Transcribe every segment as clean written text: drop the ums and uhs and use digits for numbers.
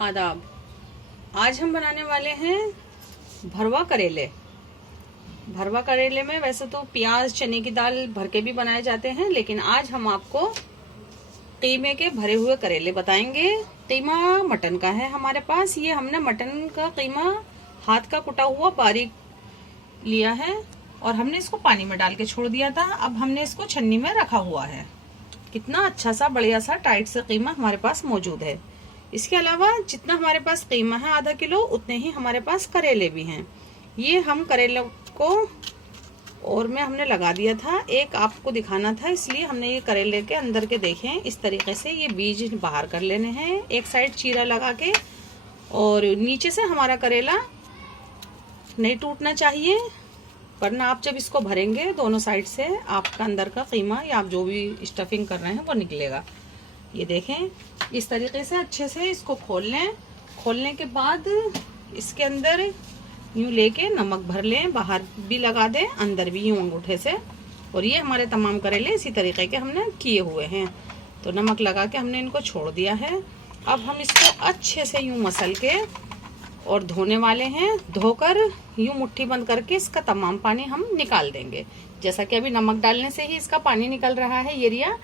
आदाब। आज हम बनाने वाले हैं भरवा करेले। भरवा करेले में वैसे तो प्याज चने की दाल भर के भी बनाए जाते हैं, लेकिन आज हम आपको कीमे के भरे हुए करेले बताएंगे। कीमा मटन का है हमारे पास। ये हमने मटन का कीमा हाथ का कुटा हुआ बारीक लिया है और हमने इसको पानी में डाल के छोड़ दिया था। अब हमने इसको छन्नी में रखा हुआ है। कितना अच्छा सा बढ़िया सा टाइट सा कीमा हमारे पास मौजूद है। इसके अलावा जितना हमारे पास कीमा है आधा किलो, उतने ही हमारे पास करेले भी हैं। ये हम करेले को और में हमने लगा दिया था, एक आपको दिखाना था, इसलिए हमने ये करेले के अंदर के देखें इस तरीके से ये बीज बाहर कर लेने हैं, एक साइड चीरा लगा के। और नीचे से हमारा करेला नहीं टूटना चाहिए, वरना आप जब इसको भरेंगे दोनों साइड से आपका अंदर का कीमा या आप जो भी स्टफिंग कर रहे हैं वो निकलेगा। ये देखें इस तरीके से अच्छे से इसको खोल लें। खोलने के बाद इसके अंदर यूं लेके नमक भर लें, बाहर भी लगा दें अंदर भी यूं अंगूठे से। और ये हमारे तमाम करेले इसी तरीके के हमने किए हुए हैं। तो नमक लगा के हमने इनको छोड़ दिया है। अब हम इसको अच्छे से यूं मसल के और धोने वाले हैं। धोकर यूं मुट्ठी बंद करके इसका तमाम पानी हम निकाल देंगे। जैसा कि अभी नमक डालने से ही इसका पानी निकल रहा है ये रिया।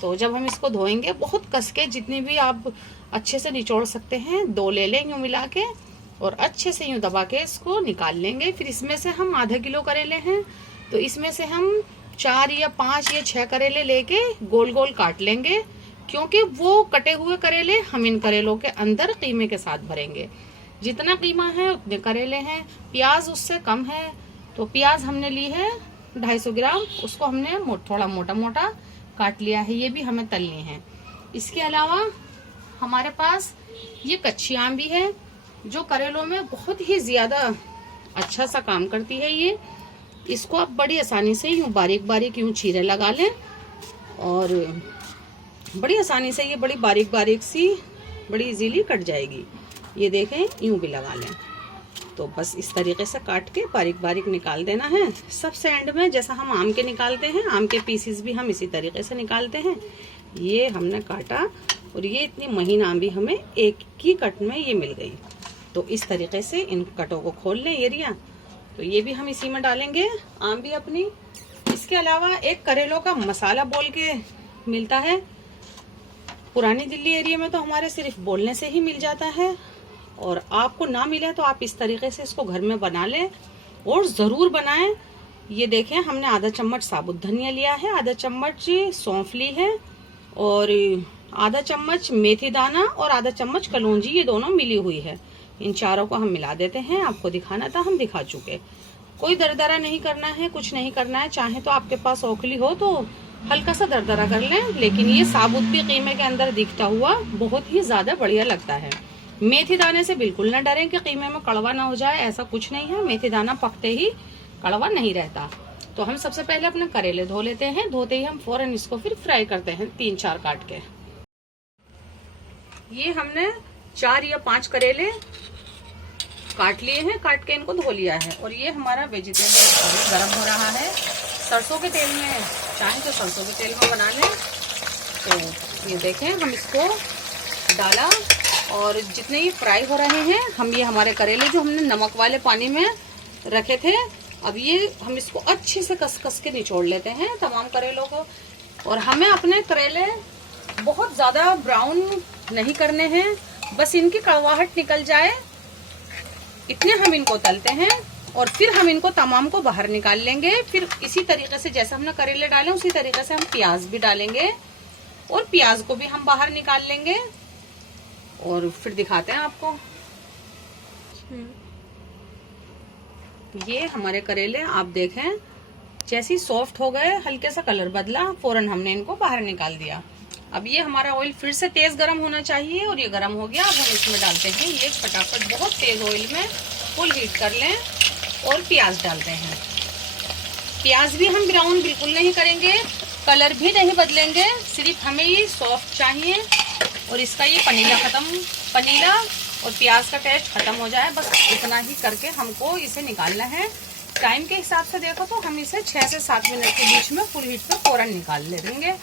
तो जब हम इसको धोएंगे बहुत कस के, जितनी भी आप अच्छे से निचोड़ सकते हैं, दो ले लें यूं मिला के और अच्छे से यूं दबा के इसको निकाल लेंगे। फिर इसमें से हम आधा किलो करेले हैं, तो इसमें से हम 4 या 5 या 6 करेले लेके गोल गोल काट लेंगे, क्योंकि वो कटे हुए करेले हम इन करेलों के अंदर कीमे के साथ भरेंगे। जितना कीमा है उतने करेले हैं। प्याज उससे कम है, तो प्याज हमने ली है 250 ग्राम, उसको हमने थोड़ा मोटा मोटा काट लिया है। ये भी हमें तलनी है। इसके अलावा हमारे पास ये कच्ची आम भी है, जो करेलों में बहुत ही ज्यादा अच्छा सा काम करती है। ये इसको आप बड़ी आसानी से यूं बारीक बारीक यूं चीरे लगा लें और बड़ी आसानी से ये बड़ी बारीक बारीक सी बड़ी इजीली कट जाएगी। ये देखें यूं भी लगा लें। तो बस इस तरीके से काट के बारीक बारीक निकाल देना है। सबसे एंड में जैसा हम आम के निकालते हैं, आम के पीसेस भी हम इसी तरीके से निकालते हैं। ये हमने काटा और ये इतनी महीन आम भी हमें एक ही कट में ये मिल गई। तो इस तरीके से इन कटों को खोल लें ये रिया। तो ये भी हम इसी में डालेंगे, आम भी अपनी। इसके अलावा एक करेलों का मसाला बोल के मिलता है। पुरानी दिल्ली एरिया में तो हमारे सिर्फ बोलने से ही मिल जाता है, और आपको ना मिले तो आप इस तरीके से इसको घर में बना लें और जरूर बनाएं। ये देखें हमने आधा चम्मच साबुत धनिया लिया है, आधा चम्मच सौंफ ली है और आधा चम्मच मेथी दाना और आधा चम्मच कलौंजी, ये दोनों मिली हुई है। इन चारों को हम मिला देते हैं। आपको दिखाना था, हम दिखा चुके। कोई दरदरा नहीं करना है, कुछ नहीं करना है। चाहे तो आपके पास ओखली हो तो हल्का सा दरदरा कर लें, लेकिन ये साबुत भी कीमे के अंदर दिखता हुआ बहुत ही ज्यादा बढ़िया लगता है। मेथी दाने से बिल्कुल ना डरें कि कीमे में कड़वा ना हो जाए, ऐसा कुछ नहीं है। मेथी दाना पकते ही कड़वा नहीं रहता। तो हम सबसे पहले अपने करेले धो लेते हैं। धोते ही हम फौरन इसको फिर फ्राई करते हैं 3-4 काट के। ये हमने 4 या 5 करेले काट लिए हैं, काट के इनको धो लिया है। और ये हमारा वेजिटेबल गर्म हो रहा है। सरसों के तेल में, चाहे तो सरसों के तेल में बना लें। तो ये देखें हम इसको डाला और जितने ये फ्राई हो रहे हैं, हम ये हमारे करेले जो हमने नमक वाले पानी में रखे थे, अब ये हम इसको अच्छे से कस कस के निचोड़ लेते हैं तमाम करेलों को। और हमें अपने करेले बहुत ज्यादा ब्राउन नहीं करने हैं, बस इनकी कड़वाहट निकल जाए इतने हम इनको तलते हैं। और फिर हम इनको तमाम को बाहर निकाल लेंगे। फिर इसी तरीके से जैसे हमने करेले डाले उसी तरीके से हम प्याज भी डालेंगे और प्याज को भी हम बाहर निकाल लेंगे और फिर दिखाते हैं आपको। ये हमारे करेले आप देखें जैसे सॉफ्ट हो गए, हल्के सा कलर बदला, फौरन हमने इनको बाहर निकाल दिया। अब ये हमारा ऑयल फिर से तेज गरम होना चाहिए और ये गरम हो गया। अब हम इसमें डालते हैं ये फटाफट बहुत तेज ऑयल में फुल हीट कर लें और प्याज डालते हैं। प्याज भी हम ब्राउन बिल्कुल नहीं करेंगे, कलर भी नहीं बदलेंगे, सिर्फ हमें ये सॉफ्ट चाहिए और इसका ये पनीला और प्याज का टेस्ट खत्म हो जाए, बस इतना ही करके हमको इसे निकालना है। टाइम के हिसाब से देखो तो हम इसे 6 से 7 मिनट के बीच में फुल हीट पे फौरन निकाल ले देंगे।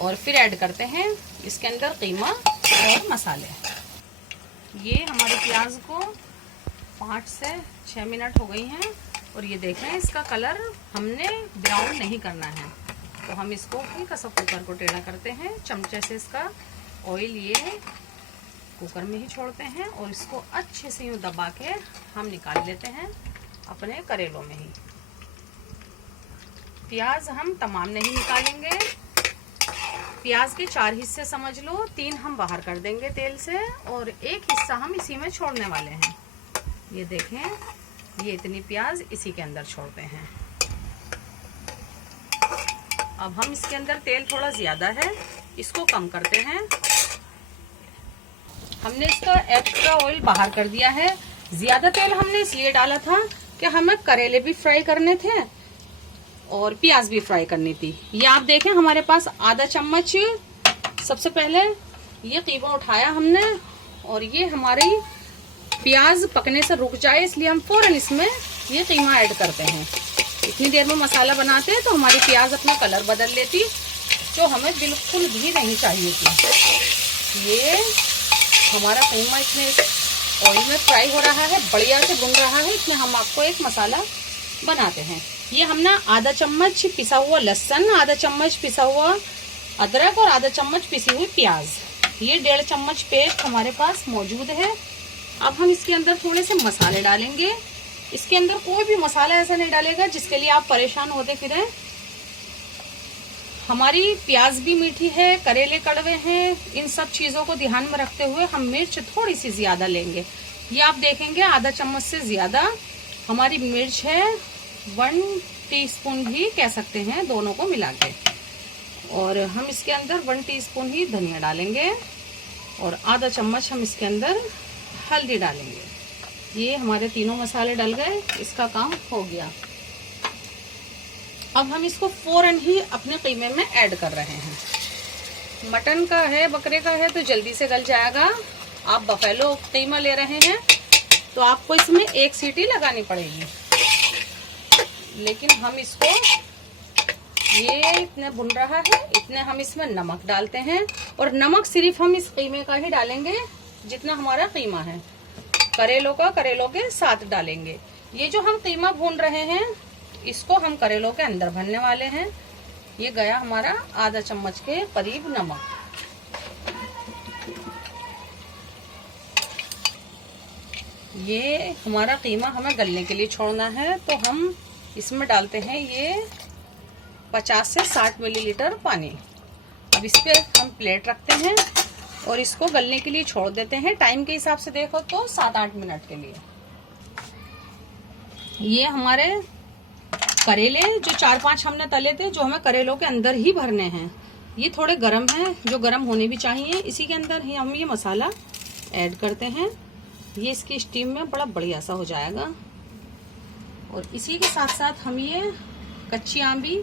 और फिर ऐड करते हैं इसके अंदर कीमा और मसाले। ये हमारे प्याज को 5 से 6 मिनट हो गई हैं और ये देखें इसका कलर हमने ब्राउन नहीं करना है। तो हम इसको हल्का सा कुकर को टेढ़ा करते हैं, चमचे से इसका ऑयल ये कुकर में ही छोड़ते हैं और इसको अच्छे से यूँ दबा के हम निकाल लेते हैं अपने करेलों में ही। प्याज हम तमाम नहीं निकालेंगे, प्याज के 4 हिस्से समझ लो, 3 हम बाहर कर देंगे तेल से और 1 हिस्सा हम इसी में छोड़ने वाले हैं। ये देखें, ये इतनी प्याज इसी के अंदर छोड़ते हैं। अब हम इसके अंदर तेल थोड़ा ज़्यादा है, इसको कम करते हैं। हमने इसका एक्स्ट्रा ऑयल बाहर कर दिया है। ज़्यादा तेल हमने इसलिए डाला था कि हमें करेले भी फ्राई करने थे और प्याज भी फ्राई करनी थी। ये आप देखें हमारे पास आधा चम्मच सबसे पहले ये कीमा उठाया हमने और ये हमारी प्याज पकने से रुक जाए इसलिए हम फौरन इसमें ये कीमा ऐड करते हैं। इतनी देर में मसाला बनाते हैं तो हमारी प्याज अपना कलर बदल लेती, जो हमें बिल्कुल भी नहीं चाहिए थी। ये हमारा कीमा इसमें ऑयल में फ्राई हो रहा है, बढ़िया से भुन रहा है। इसमें हम आपको एक मसाला बनाते हैं। ये हमने आधा चम्मच पिसा हुआ लहसुन, आधा चम्मच पिसा हुआ अदरक और आधा चम्मच पिसी हुई प्याज, ये 1.5 चम्मच पेस्ट हमारे पास मौजूद है। अब हम इसके अंदर थोड़े से मसाले डालेंगे। इसके अंदर कोई भी मसाला ऐसा नहीं डालेगा जिसके लिए आप परेशान होते फिरें। हमारी प्याज भी मीठी है, करेले कड़वे हैं, इन सब चीज़ों को ध्यान में रखते हुए हम मिर्च थोड़ी सी ज़्यादा लेंगे। ये आप देखेंगे आधा चम्मच से ज़्यादा हमारी मिर्च है, 1 टीस्पून भी कह सकते हैं दोनों को मिला के। और हम इसके अंदर 1 टीस्पून ही धनिया डालेंगे और आधा चम्मच हम इसके अंदर हल्दी डालेंगे। ये हमारे तीनों मसाले डल गए, इसका काम हो गया। अब हम इसको फौरन ही अपने कीमे में ऐड कर रहे हैं। मटन का है, बकरे का है तो जल्दी से गल जाएगा। आप बफेलो कीमा ले रहे हैं तो आपको इसमें 1 सीटी लगानी पड़ेगी, लेकिन हम इसको ये इतने भुन रहा है, इतने हम इसमें नमक डालते हैं और नमक सिर्फ हम इस कीमे का ही डालेंगे जितना हमारा कीमा है। करेलों का करेलों के साथ डालेंगे। ये जो हम कीमा भून रहे हैं इसको हम करेलों के अंदर भरने वाले हैं। ये गया हमारा आधा चम्मच के करीब नमक। ये हमारा कीमा हमें गलने के लिए छोड़ना है तो हम इसमें डालते हैं ये 50 से 60 मिलीलीटर पानी। अब इस पे हम प्लेट रखते हैं और इसको गलने के लिए छोड़ देते हैं। टाइम के हिसाब से देखो तो 7-8 मिनट के लिए। ये हमारे करेले जो 4-5 हमने तले थे, जो हमें करेलों के अंदर ही भरने हैं, ये थोड़े गरम हैं, जो गरम होने भी चाहिए। इसी के अंदर ही हम ये मसाला ऐड करते हैं। ये इसकी स्टीम में बड़ा बढ़िया सा हो जाएगा। और इसी के साथ साथ हम ये कच्ची आंबी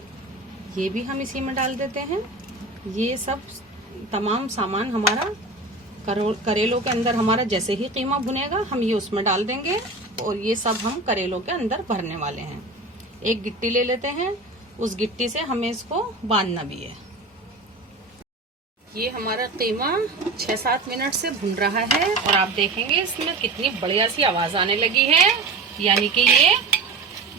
ये भी हम इसी में डाल देते हैं। ये सब तमाम सामान हमारा करेलों के अंदर हमारा जैसे ही कीमा भुनेगा हम ये उसमें डाल देंगे और ये सब हम करेलों के अंदर भरने वाले हैं। एक गिट्टी ले लेते हैं, उस गिट्टी से हमें इसको बांधना भी है। ये हमारा कीमा 6-7 मिनट से भुन रहा है और आप देखेंगे इसमें कितनी बढ़िया सी आवाज आने लगी है, यानी कि ये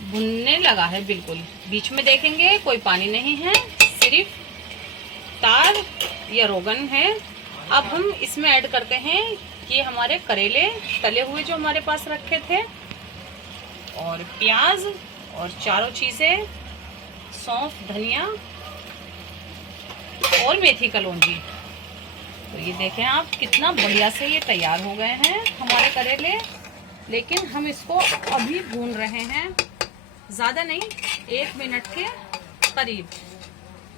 भुनने लगा है बिल्कुल। बीच में देखेंगे कोई पानी नहीं है, सिर्फ तार या रोगन है। अब हम इसमें ऐड करते हैं ये हमारे करेले तले हुए जो हमारे पास रखे थे और प्याज और चारों चीजें, सौंफ, धनिया और मेथी कलौंजी। तो ये देखें आप कितना बढ़िया से ये तैयार हो गए हैं हमारे करेले। लेकिन हम इसको अभी भून रहे हैं, ज़्यादा नहीं, 1 मिनट के करीब।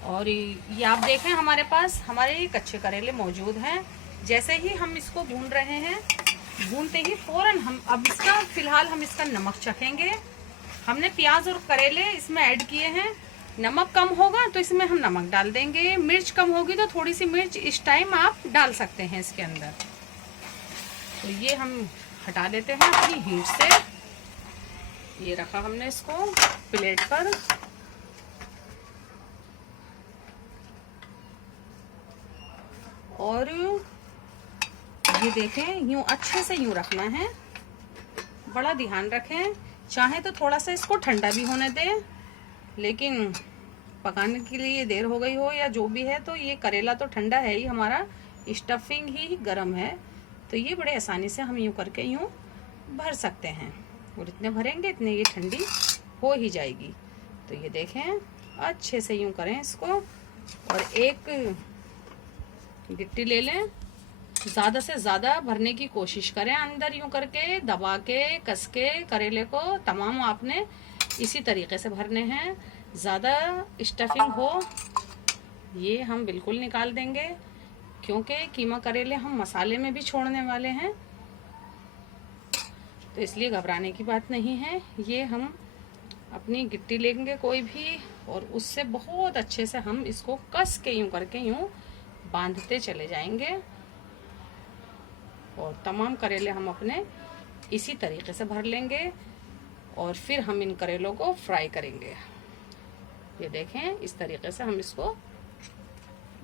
और ये आप देखें हमारे पास हमारे कच्चे करेले मौजूद हैं। जैसे ही हम इसको भून रहे हैं, भूनते ही फौरन हम अब इसका फिलहाल हम इसका नमक चखेंगे। हमने प्याज और करेले इसमें ऐड किए हैं। नमक कम होगा तो इसमें हम नमक डाल देंगे, मिर्च कम होगी तो थोड़ी सी मिर्च इस टाइम आप डाल सकते हैं इसके अंदर। तो ये हम हटा देते हैं अपनी हीट से। ये रखा हमने इसको प्लेट पर। और ये देखें, यूं अच्छे से यूं रखना है, बड़ा ध्यान रखें। चाहे तो थोड़ा सा इसको ठंडा भी होने दें, लेकिन पकाने के लिए देर हो गई हो या जो भी है, तो ये करेला तो ठंडा है ही, हमारा स्टफिंग ही गर्म है, तो ये बड़े आसानी से हम यूं करके यूं भर सकते हैं। और इतने भरेंगे इतने ये ठंडी हो ही जाएगी। तो ये देखें, अच्छे से यूं करें इसको, और एक गिट्टी ले लें, ज़्यादा से ज़्यादा भरने की कोशिश करें, अंदर यूं करके दबा के कस के करेले को तमाम आपने इसी तरीके से भरने हैं। ज़्यादा स्टफिंग हो ये हम बिल्कुल निकाल देंगे, क्योंकि कीमा करेले हम मसाले में भी छोड़ने वाले हैं, तो इसलिए घबराने की बात नहीं है। ये हम अपनी गिट्टी लेंगे कोई भी, और उससे बहुत अच्छे से हम इसको कस के यूं करके यूं बांधते चले जाएंगे, और तमाम करेले हम अपने इसी तरीके से भर लेंगे, और फिर हम इन करेलों को फ्राई करेंगे। ये देखें, इस तरीके से हम इसको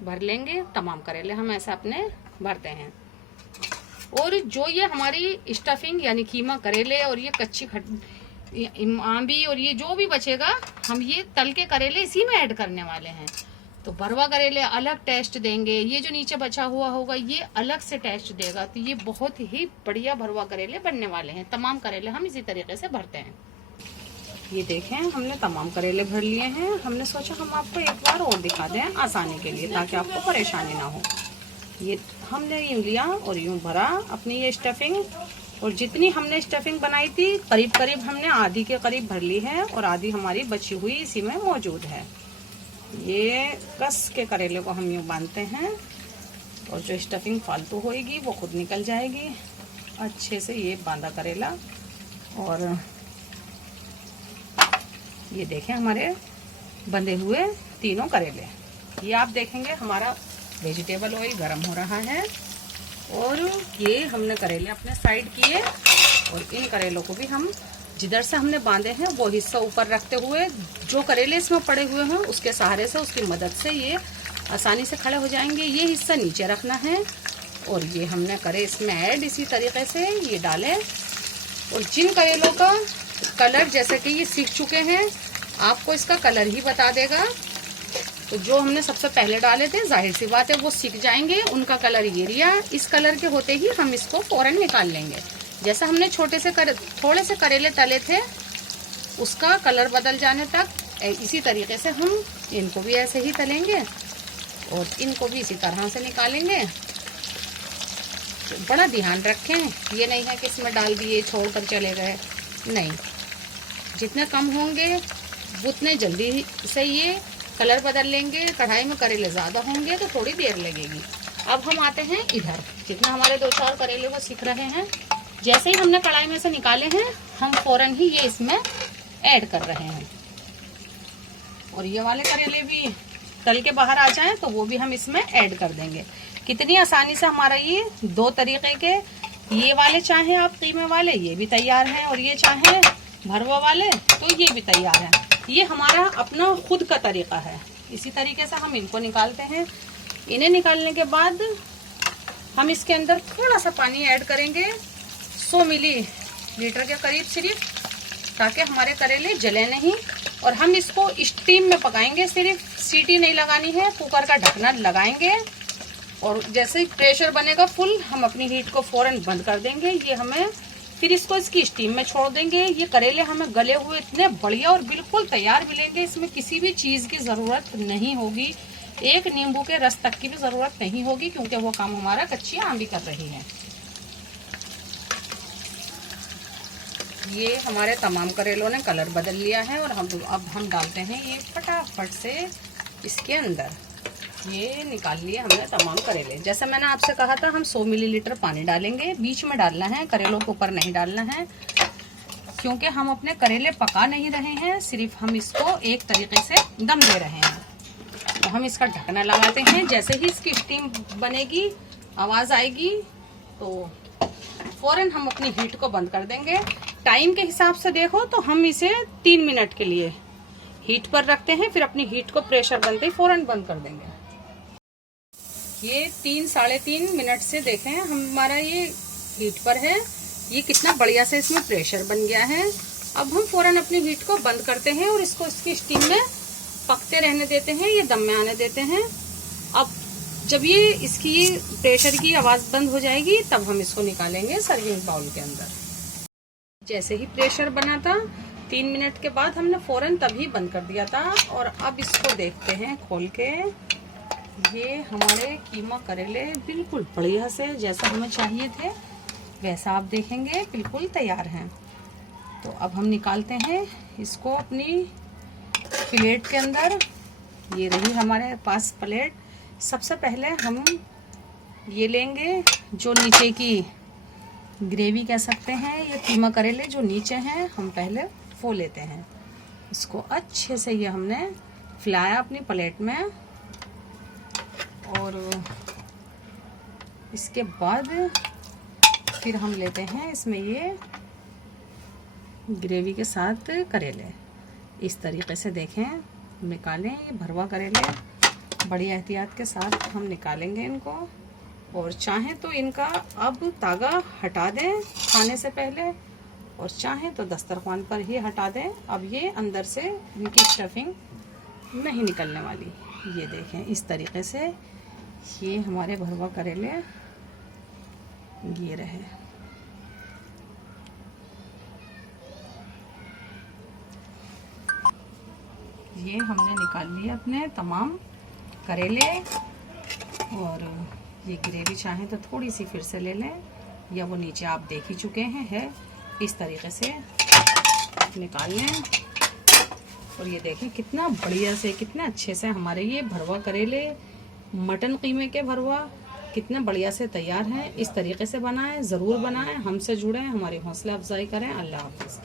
भर लेंगे। तमाम करेले हम ऐसा अपने भरते हैं। और जो ये हमारी स्टफिंग यानी कीमा करेले और ये कच्ची आंबी और ये जो भी बचेगा, हम ये तल के करेले इसी में ऐड करने वाले हैं। तो भरवा करेले अलग टेस्ट देंगे, ये जो नीचे बचा हुआ होगा ये अलग से टेस्ट देगा। तो ये बहुत ही बढ़िया भरवा करेले बनने वाले हैं। तमाम करेले हम इसी तरीके से भरते हैं। ये देखें, हमने तमाम करेले भर लिए हैं। हमने सोचा हम आपको एक बार और दिखा दें आसानी के लिए, ताकि आपको परेशानी ना हो। ये हमने यूं लिया और यूं भरा अपनी ये स्टफिंग, और जितनी हमने स्टफिंग बनाई थी करीब करीब हमने आधी के करीब भर ली है, और आधी हमारी बची हुई इसी में मौजूद है। ये कस के करेले को हम यूं बांधते हैं, और जो स्टफिंग फालतू होएगी वो खुद निकल जाएगी। अच्छे से ये बांधा करेला, और ये देखें हमारे बंधे हुए तीनों करेले। ये आप देखेंगे हमारा वेजिटेबल ऑयल गर्म हो रहा है, और ये हमने करेले अपने साइड किए, और इन करेलों को भी हम जिधर से हमने बांधे हैं वो हिस्सा ऊपर रखते हुए, जो करेले इसमें पड़े हुए हैं उसके सहारे से, उसकी मदद से ये आसानी से खड़े हो जाएंगे। ये हिस्सा नीचे रखना है, और ये हमने करे इसमें ऐड इसी तरीके से ये डालें। और जिन करेलों का कलर जैसे कि ये सीख चुके हैं, आपको इसका कलर ही बता देगा। तो जो हमने सबसे पहले डाले थे, जाहिर सी बात है वो सीख जाएंगे, उनका कलर ये रिया। इस कलर के होते ही हम इसको फौरन निकाल लेंगे। जैसा हमने थोड़े से करेले तले थे, उसका कलर बदल जाने तक इसी तरीके से हम इनको भी ऐसे ही तलेंगे, और इनको भी इसी तरह से निकालेंगे। तो बड़ा ध्यान रखें, ये नहीं है कि इसमें डाल दिए छोड़कर चले गए, नहीं। जितने कम होंगे उतने जल्दी से ये कलर बदल लेंगे। कढ़ाई में करेले ज़्यादा होंगे तो थोड़ी देर लगेगी। अब हम आते हैं इधर, जितना हमारे 2-4 करेले वो सीख रहे हैं, जैसे ही हमने कढ़ाई में से निकाले हैं हम फौरन ही ये इसमें ऐड कर रहे हैं। और ये वाले करेले भी तल के बाहर आ जाएं तो वो भी हम इसमें ऐड कर देंगे। कितनी आसानी से हमारा ये 2 तरीके के, ये वाले चाहे आप कीमे वाले ये भी तैयार हैं, और ये चाहे भरवा वाले तो ये भी तैयार है। ये हमारा अपना खुद का तरीका है। इसी तरीके से हम इनको निकालते हैं। इन्हें निकालने के बाद हम इसके अंदर थोड़ा सा पानी ऐड करेंगे, 100 मिलीलीटर के करीब सिर्फ, ताकि हमारे करेले जले नहीं। और हम इसको स्टीम में पकाएंगे, सिर्फ सीटी नहीं लगानी है, कुकर का ढकना लगाएंगे, और जैसे ही प्रेशर बनेगा फुल, हम अपनी हीट को फौरन बंद कर देंगे। ये हमें फिर इसको इसकी स्टीम में छोड़ देंगे। ये करेले हमें गले हुए इतने बढ़िया और बिल्कुल तैयार मिलेंगे। इसमें किसी भी चीज़ की ज़रूरत नहीं होगी, एक नींबू के रस तक की भी ज़रूरत नहीं होगी, क्योंकि वो काम हमारा कच्ची आंबी कर रही है। ये हमारे तमाम करेलों ने कलर बदल लिया है, और अब हम डालते हैं ये फटाफट से इसके अंदर। ये निकाल लिए हमने तमाम करेले। जैसे मैंने आपसे कहा था, हम 100 मिलीलीटर पानी डालेंगे, बीच में डालना है, करेलों के ऊपर नहीं डालना है, क्योंकि हम अपने करेले पका नहीं रहे हैं, सिर्फ हम इसको एक तरीके से दम दे रहे हैं। तो हम इसका ढकना लगाते हैं। जैसे ही इसकी स्टीम बनेगी, आवाज़ आएगी, तो फौरन हम अपनी हीट को बंद कर देंगे। टाइम के हिसाब से देखो तो हम इसे 3 मिनट के लिए हीट पर रखते हैं, फिर अपनी हीट को प्रेशर बनते ही फौरन बंद कर देंगे। ये 3-3.5 मिनट से देखें हमारा ये हीट पर है। ये कितना बढ़िया से इसमें प्रेशर बन गया है। अब हम फौरन अपनी हीट को बंद करते हैं और इसको इसकी स्टीम में पकते रहने देते हैं, ये दम में आने देते हैं। अब जब ये इसकी प्रेशर की आवाज बंद हो जाएगी तब हम इसको निकालेंगे सर्विंग बाउल के अंदर। जैसे ही प्रेशर बना था 3 मिनट के बाद हमने फौरन तभी बंद कर दिया था। और अब इसको देखते हैं खोल के। ये हमारे कीमा करेले बिल्कुल बढ़िया से जैसा हमें चाहिए थे वैसा आप देखेंगे बिल्कुल तैयार हैं। तो अब हम निकालते हैं इसको अपनी प्लेट के अंदर। ये रही हमारे पास प्लेट। सबसे पहले हम ये लेंगे जो नीचे की ग्रेवी कह सकते हैं, ये कीमा करेले जो नीचे हैं हम पहले वो लेते हैं। इसको अच्छे से ये हमने फैलाया अपनी प्लेट में और इसके बाद फिर हम लेते हैं इसमें ये ग्रेवी के साथ करेले। इस तरीके से देखें निकालें। ये भरवा करेले बड़ी एहतियात के साथ हम निकालेंगे इनको। और चाहें तो इनका अब तागा हटा दें खाने से पहले और चाहें तो दस्तरखान पर ही हटा दें। अब ये अंदर से इनकी स्टफिंग नहीं निकलने वाली। ये देखें इस तरीके से ये हमारे भरवा करेले ये रहे। ये हमने निकाल लिए अपने तमाम करेले। और ये ग्रेवी चाहें तो थोड़ी सी फिर से ले लें या वो नीचे आप देख ही चुके हैं है। इस तरीके से निकाल लें और ये देखें कितना बढ़िया से कितने अच्छे से हमारे ये भरवा करेले मटन कीमे के भरवा कितने बढ़िया से तैयार हैं। इस तरीके से बनाएं, ज़रूर बनाएं, हमसे जुड़ें, हमारी हौसला अफजाई करें। अल्लाह हाफ़िज़।